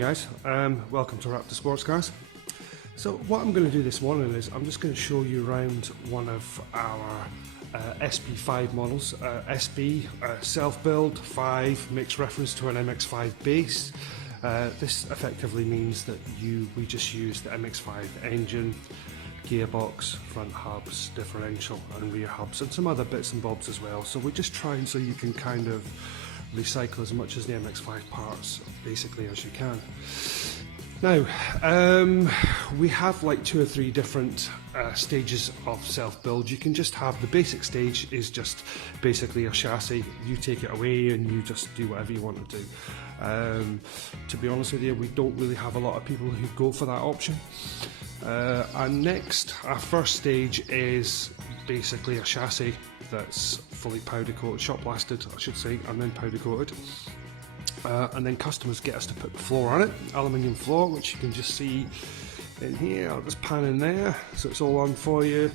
guys, welcome to Raptor Sports Cars. So what I'm going to do this morning is I'm just going to show you around one of our SB5 models. SB, self-build, 5, makes reference to an MX5 base. This effectively means that we just use the MX5 engine, gearbox, front hubs, differential and rear hubs, and some other bits and bobs as well. So we're just trying so you can kind of recycle as much as the MX5 parts basically as you can. Now we have like 2 or 3 different stages of self-build. You can just have the basic stage is just basically a chassis, you take it away and you just do whatever you want to do. To be honest with you, we don't really have a lot of people who go for that option. And next, our first stage is basically a chassis that's fully powder coated, shot blasted I should say, and then powder coated. And then customers get us to put the floor on it, aluminium floor, which you can just see in here. I'll just pan in there, so it's all on for you.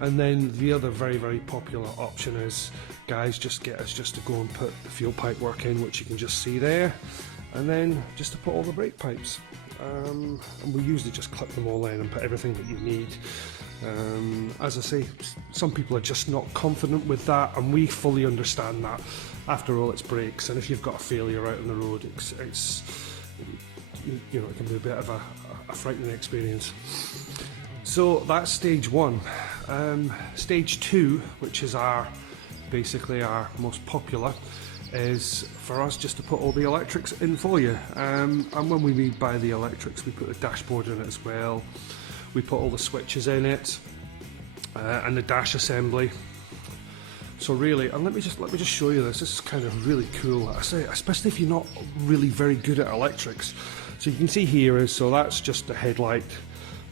And then the other very, very popular option is, guys, just get us just to go and put the fuel pipe work in, which you can just see there, and then just to put all the brake pipes. And we usually just clip them all in and put everything that you need. As I say, some people are just not confident with that, and we fully understand that. After all, it's brakes, and if you've got a failure out on the road, it's you know, it can be a bit of a frightening experience. So that's stage 1. Stage 2, which is basically our most popular, is for us just to put all the electrics in for you. And when we mean by the electrics, we put the dashboard in it as well. We put all the switches in it, and the dash assembly. So really, and let me just show you this. This is kind of really cool. I say, especially if you're not really very good at electrics. So you can see here so that's just the headlight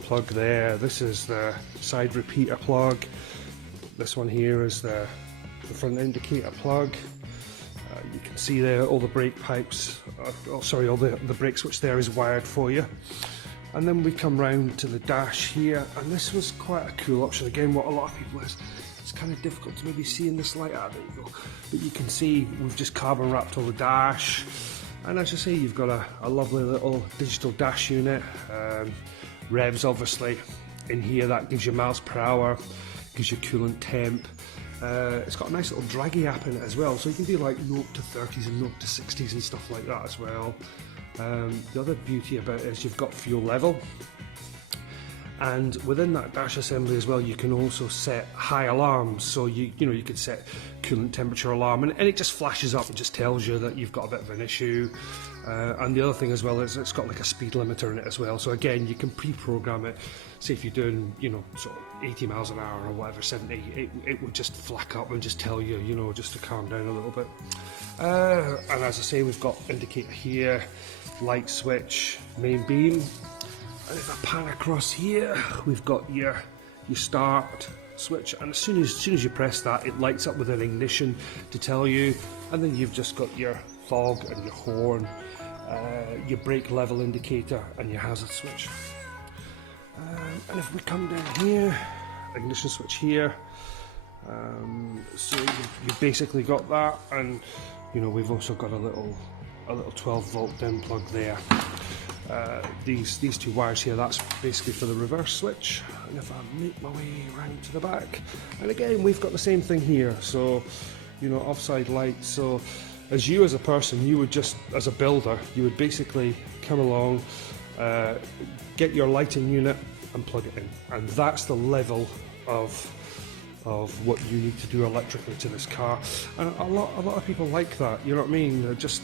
plug there. This is the side repeater plug. This one here is the front indicator plug. You can see there all the brake pipes, all the brake switch there is wired for you. And then we come round to the dash here, and this was quite a cool option. Again, what a lot of people it's kind of difficult to maybe see in this light. There you go. But you can see we've just carbon wrapped all the dash, and as I say, you've got a lovely little digital dash unit. Revs obviously in here, that gives you miles per hour, gives you coolant temp. It's got a nice little draggy app in it as well, so you can do like 0 to 30s and 0 to 60s and stuff like that as well. The other beauty about it is you've got fuel level, and within that dash assembly as well, you can also set high alarms. So you could set coolant temperature alarm, and it just flashes up and just tells you that you've got a bit of an issue. And the other thing as well is it's got like a speed limiter in it as well. So again, you can pre-program it. Say if you're doing, sort of 80 miles an hour or whatever, 70, it would just flack up and just tell you, just to calm down a little bit. And as I say, we've got indicator here, light switch, main beam. And if I pan across here, we've got your start switch, and as soon as you press that, it lights up with an ignition to tell you, and then you've just got your fog and your horn, your brake level indicator and your hazard switch. And if we come down here, ignition switch here, so you've basically got that, and we've also got a little 12-volt DIN plug there. These 2 wires here, that's basically for the reverse switch. And if I make my way around to the back, and again we've got the same thing here, so offside lights. So as a person, you would just, as a builder, you would basically come along, get your lighting unit and plug it in, and that's the level of what you need to do electrically to this car. And a lot of people like that, you know what I mean? Just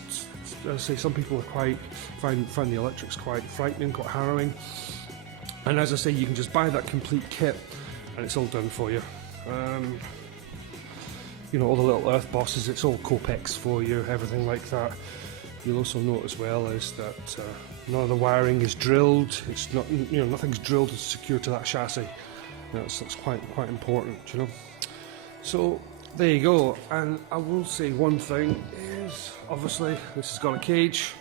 I say, some people are find the electrics quite frightening, quite harrowing. And as I say, you can just buy that complete kit and it's all done for you. All the little earth bosses, it's all Copex for you, everything like that. You'll also note as well is that none of the wiring is drilled. It's not, nothing's drilled to secure to that chassis. That's quite important, So there you go. And I will say one thing is, obviously this has got a cage,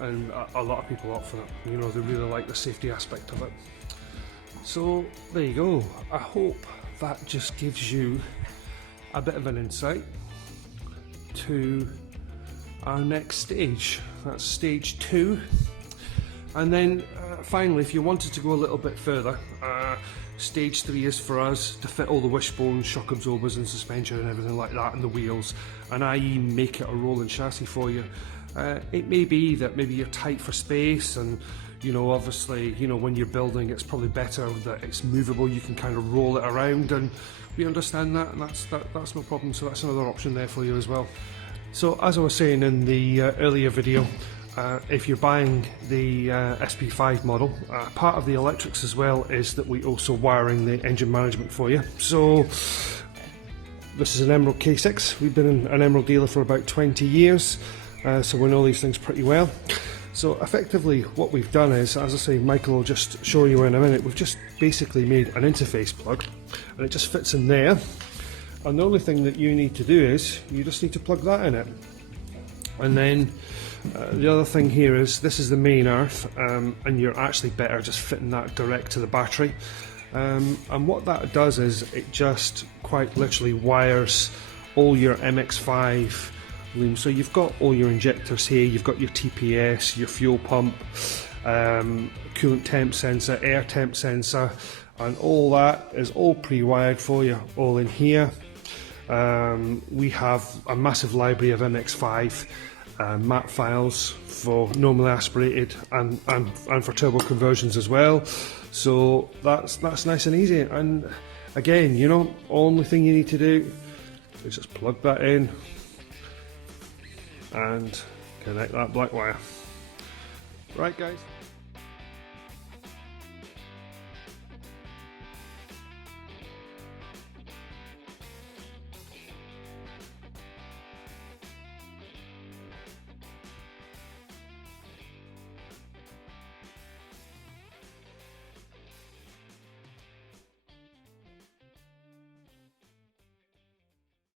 and a lot of people opt for it. They really like the safety aspect of it. So there you go. I hope that just gives you a bit of an insight to our next stage. That's stage 2 And then finally, if you wanted to go a little bit further, stage 3 is for us to fit all the wishbones, shock absorbers and suspension and everything like that, and the wheels, and i.e. make it a rolling chassis for you. It may be that maybe you're tight for space, and you know, obviously, you know, when you're building, it's probably better that it's movable, you can kind of roll it around, and we understand that, and that's no problem. So that's another option there for you as well. So as I was saying in the earlier video, if you're buying the SB5 model, part of the electrics as well is that we also wiring the engine management for you. So this is an Emerald K6. We've been an Emerald dealer for about 20 years, so we know these things pretty well. So effectively what we've done is, as I say, Michael will just show you in a minute, we've just basically made an interface plug, and it just fits in there. And the only thing that you need to do is, you just need to plug that in it. And then the other thing here is, this is the main earth, and you're actually better just fitting that direct to the battery. And what that does is, it just quite literally wires all your MX5 looms. So you've got all your injectors here, you've got your TPS, your fuel pump, coolant temp sensor, air temp sensor, and all that is all pre-wired for you, all in here. We have a massive library of MX5 map files for normally aspirated and for turbo conversions as well. So that's nice and easy. And again, you know, only thing you need to do is just plug that in and connect that black wire. Right guys.